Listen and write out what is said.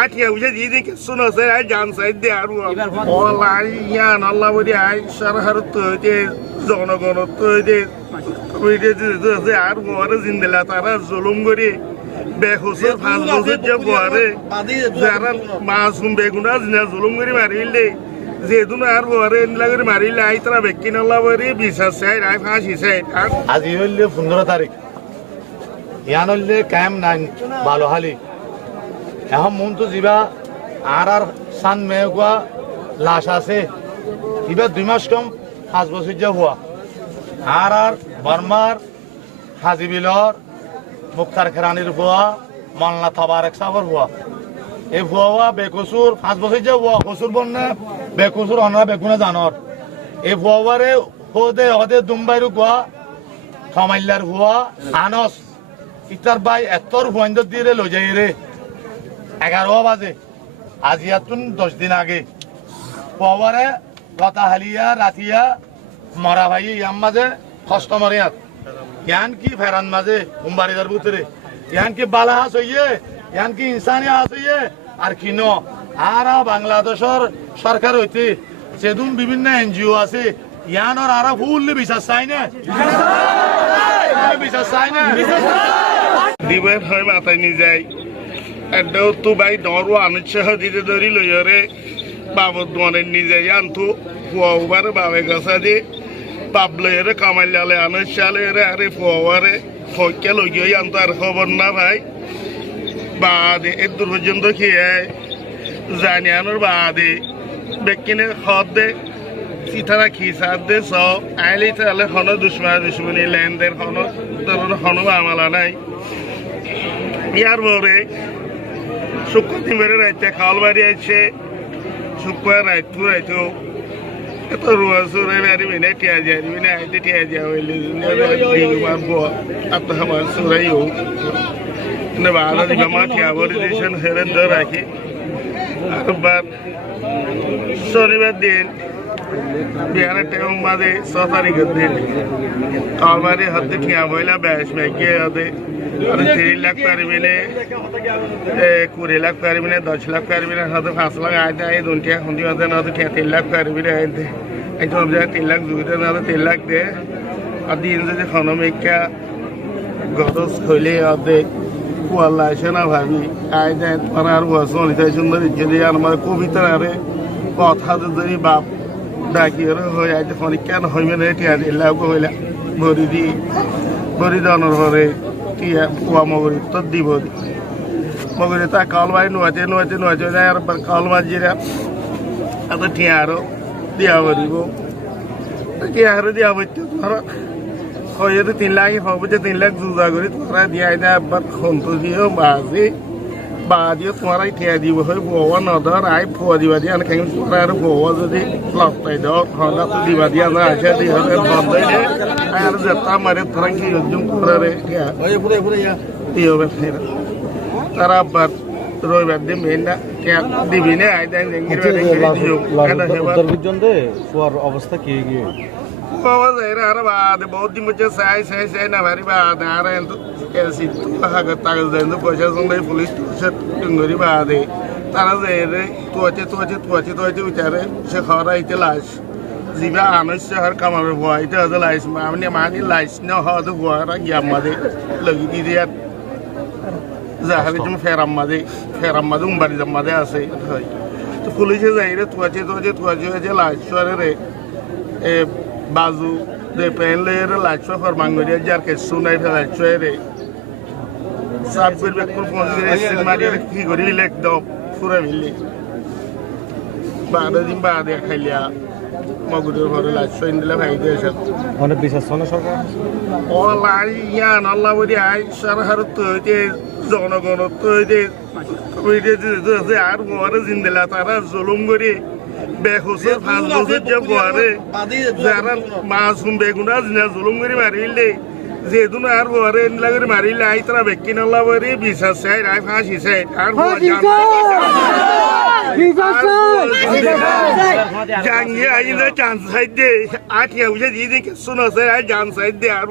আঠিয়া বুঝে দিয়ে দিকে শুনেছে আই জান সাইড দিয়ে আর ওলাই ইয়ান আল্লাহ বলি আই সরকার তো যে জনগণ তো যে আর বরে জিন্দেলা তারা জুলুম করে বেখুসের 5 বছর যে বরে যারা মাসুম বেগুনা জিনা জুলুম করে মারিলে যেহেতু আর বরে নিলা করে মারিলে আই তারা বেকিন আল্লাহ বলি বিশ্বাস চাই আই ফাঁসি চাই আজি হইলে 15 তারিখ ইয়ান হইলে কায়েম নাই ভালো হালি এখন মন তো যাবা আর সান মেগুয়া লাশ আছে এবার 2 মাস কম 5 বছর যা হওয়া আর বর্মার হাজিবিলর মুক্তার খেরানির ভুয়া মাল্লা তাবারেক সাবর ভুয়া এই ভুয়া বেকসুর 5 বছর যা হওয়া কসুর বন্যা বেকসুর অনরা বেগুনা জানর এই ভুয়ারে হদে হদে দুম্বাইরু গোয়া থমাইল্লার ভুয়া আনস ইতার বাই এতর ভুয়াইন্দ দিয়ে লই যাই রে 11 বাজে আজিয়াতুন 10 দিন আগে পওয়ারে গতা হালিয়া রাতিয়া মরা ভাই ইয়াম মাঝে কাস্টমারিয়াত ইয়ান কি ফেরান মাঝে উম্বারিদার ভিতরে ইয়ান কি বালা হাস হইয়ে ইয়ান কি ইনসানি হাস হইয়ে আর কিনো আর বাংলাদেশের সরকার হইতে সেদুন বিভিন্ন এনজিও আছে ইয়ানোর আর ফুল বিশ্বাস চাই না বিশ্বাস চাই না দিবের হয় মাথায় নিয়ে যায় এটাও তো ভাই ডরও আনুচ্ছাহ দিতে ধরি লইরে বাবদ মনের নিজে আনতো ফুয়ারে বাবে গাছা দিয়ে বাপ লইরে কামাইলে আনুচ্ছালে আরে ফুয়ারে ফকে লইয়ে আনতো আর খবর না ভাই বাদে এর দূর পর্যন্ত খেয়ে জানি আনোর বাদে বেকিনে খদ দে সিতারা খিসার দে সব আইলে তাহলে হন দুশ্মনী লেনদের হন ধরনের হন আমালা নাই ইয়ার পরে শুক্রদিন বেড়ে রাইতে খাওয়াল বাড়ি আছে শুক্র রাইতো এত রুয়া সুরে বাড়ি না টিয়া যাবি না আইতে টিয়া যাওয়া হইলে আপনার সুরাই হোক ভালো দিবা মা টিয়া বলে দিয়েছেন হেরেন ধরে রাখি আর শনিবার দিন বিহারের টাইম মাঝে 6 তারিখের দিন কালবাড়ি হাতে ঠিয়া বইলা ব্যাস ব্যাগে হাতে আর 3 লাখ পারবি না 20 লাখ পারবি না 10 লাখ পারবি না হাতে 5 লাখ আইতে আই দুটিয়া খুঁটি হাতে না 3 লাখ পারবি না আইতে এই তো 3 লাখ জুড়ে না 3 লাখ দে আর দিন যদি খনমিকা গরজ হইলে হাতে কুয়াল্লা আসে না ভাবি আই যায় তোমার আর বসন নিতে সুন্দর ইচ্ছে আর আমার কবিতা আরে কথা যদি বাপ ডাকি হয়ে আইতে ফোন কেন হইবে না টিয়া দিল্লা হইলা ভরি দি ভরি দানোর পরে টিয়া কুয়া মগরি তো দিব মগরি তা কালবাই নুয়াতে যায় আর কালবাজিরা এত টিয়া আরো দিয়া ভরিব টিয়া আরো দিয়া ভরতে ধরো হয়ে 3 লাখ হবে যে 3 লাখ জুজা করে তোমরা দিয়া যায় একবার খন্ত দিও বাদিও তোমারাই ঠেয়া দিব হয় বউয়া নধর আই ফুয়া দিবা দিয়ে আনে খাইম তোমরা আর বউয়া যদি লপটাই দাও হলা তো দিবা দিয়া না আছে দি হবে বন্ধ দে আর যেটা মারে তোরা কি জুম করে রে ওই পুরে দিও বে ফের তারা বাদ রবিবার দিন মেনা কে দিবি না আই দেন জেঙ্গির দিও এটা হেবা উত্তর দে ফুয়ার অবস্থা কি গিয়ে বাবা যাইরা আর বাদ বহুত দিন মধ্যে সাই না ভারি বাদ আর এসি হাগত তাগল দেন তো পয়সা সঙ্গে পুলিশ টুঙ্গরি বাদে তারা যাইরে তোয়াচে উচারে সে খবর আইতে লাশ জিবা আনছে আর কামাবে ভয় এটা হতে লাইস মানি লাইস না হতে ভয়রা গিয়াম মাদে লগি দি দিয়া যাহাবি তুমি ফেরাম মাদে উম্বারি জাম মাদে আছে হয় তো পুলিশে যাইরে তোয়াচে লাশ সরে রে এ বাজু de penler la chofer mangoria jar que sunai fela choere sab করবে কোন ফোন মারি কি করি লেক দাও পুরো মিলি দিন বাদে খাইলিয়া মগুদের ঘরে লাশ সইন দিলে ভাই দেশ অনেক বিশ্বাস না সরকার ও লাই ইয়ান আল্লাহ বলি আই সরকার তো যে জনগণ তো যে আর বরে জিন্দেলা তারা জুলুম করে বেখুসের 5 বছর যে বরে যারা মাসুম বেগুনা জিনা জুলুম করে মারিলে যেহেতু আর বরে নিলা করে মারিলে আই তারা বেকিন আল্লাহ বলে বিশ্বাস চাই আই ফাঁসি চাই আর জাঙ্গিয়ে আইলে চান্স সাইড দে আঠিয়া বুঝে দিয়ে দিকে শুনো স্যার আর জান সাইড দে আর